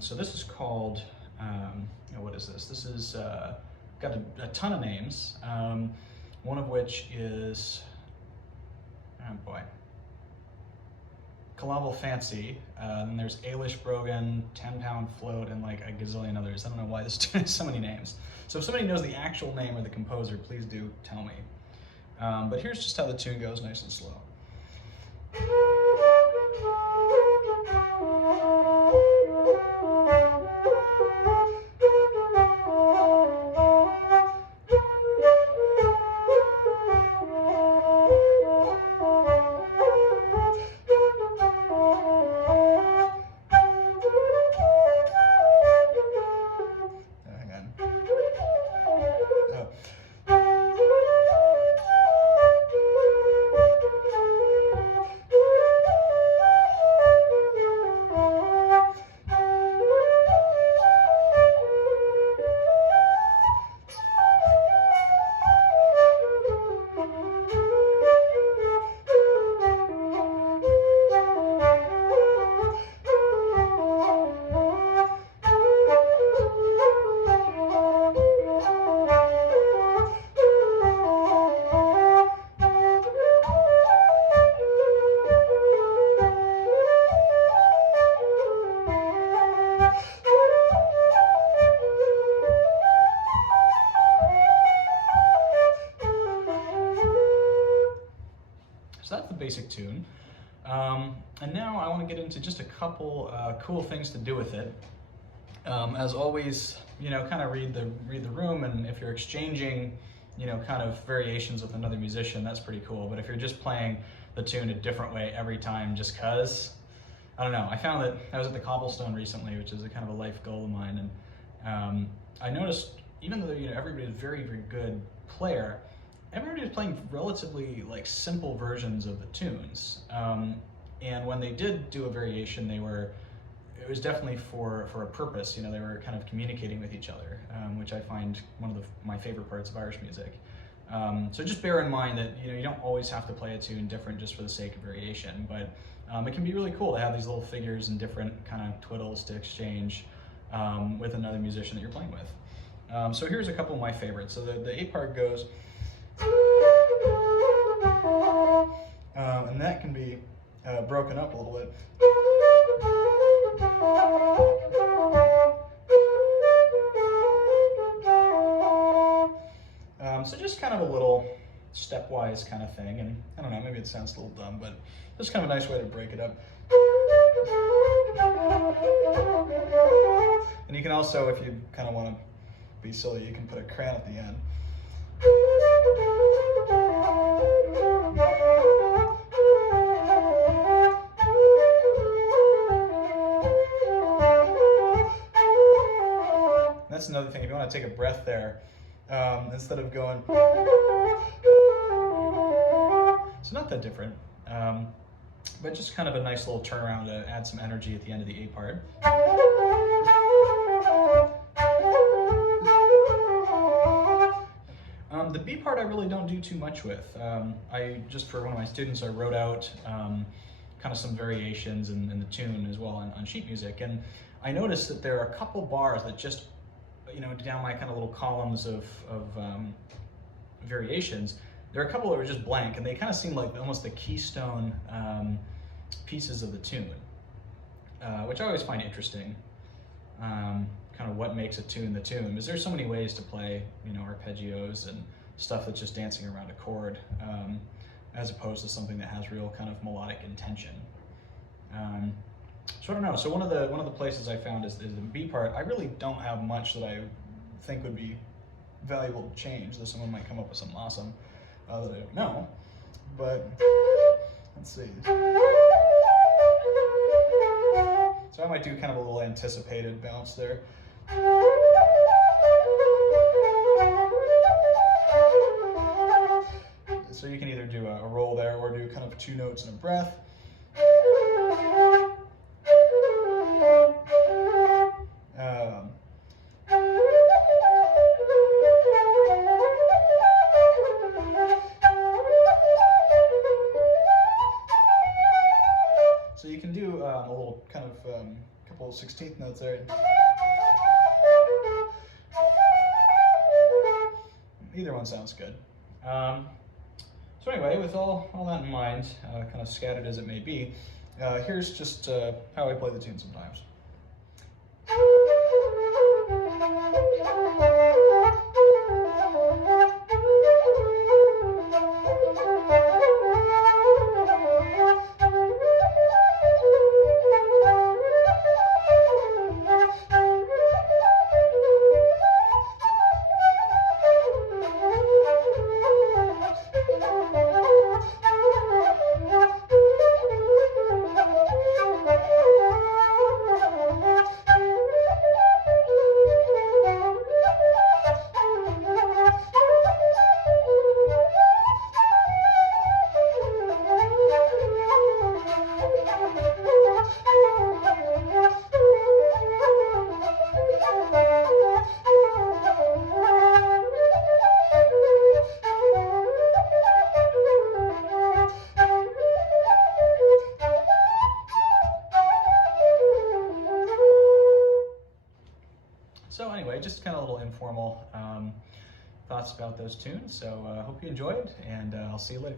So this is called, what is this? This is got a ton of names, one of which is, oh boy, Killavil Fancy, then there's Éilís Ní Bhrógáin, 10-pound float, and like a gazillion others. I don't know why this has so many names. So if somebody knows the actual name of the composer, please do tell me. But here's just how the tune goes, nice and slow. So that's the basic tune. And now I want to get into just a couple cool things to do with it. As always, kind of read the room, and if you're exchanging, kind of variations with another musician, that's pretty cool. But if you're just playing the tune a different way every time just cause, I don't know. I found that I was at the Cobblestone recently, which is a kind of a life goal of mine, and I noticed even though everybody is a very, very good player, everybody was playing relatively like simple versions of the tunes, and when they did do a variation, it was definitely for a purpose. They were kind of communicating with each other, which I find one of my favorite parts of Irish music. So just bear in mind that you don't always have to play a tune different just for the sake of variation, but it can be really cool to have these little figures and different kind of twiddles to exchange with another musician that you're playing with. So here's a couple of my favorites. So the A part goes, and that can be broken up a little bit. So just kind of a little stepwise kind of thing, and I don't know, maybe it sounds a little dumb, but just kind of a nice way to break it up. And you can also, if you kind of want to be silly, you can put a crayon at the end. That's another thing, if you want to take a breath there, instead of going, so not that different, but just kind of a nice little turnaround to add some energy at the end of the A part. The B part I really don't do too much with. I just, for one of my students, I wrote out kind of some variations in the tune as well on sheet music, and I noticed that there are a couple bars that just, down my kind of little columns of variations, there are a couple that were just blank, and they kind of seem like almost the keystone pieces of the tune, which I always find interesting. Kind of what makes a tune the tune, because there's so many ways to play, arpeggios and stuff that's just dancing around a chord, as opposed to something that has real kind of melodic intention. So I don't know. So one of the places I found is the B part. I really don't have much that I think would be valuable to change, though someone might come up with something awesome that I don't know. But let's see. So I might do kind of a little anticipated bounce there. So you can either do a roll there or do kind of 2 notes and a breath. So you can do a little kind of couple 16 16th notes are. Either one sounds good. So anyway, with all that in mind, kind of scattered as it may be, here's just how I play the tune sometimes. So anyway, just kind of a little informal thoughts about those tunes. So I hope you enjoyed, and I'll see you later.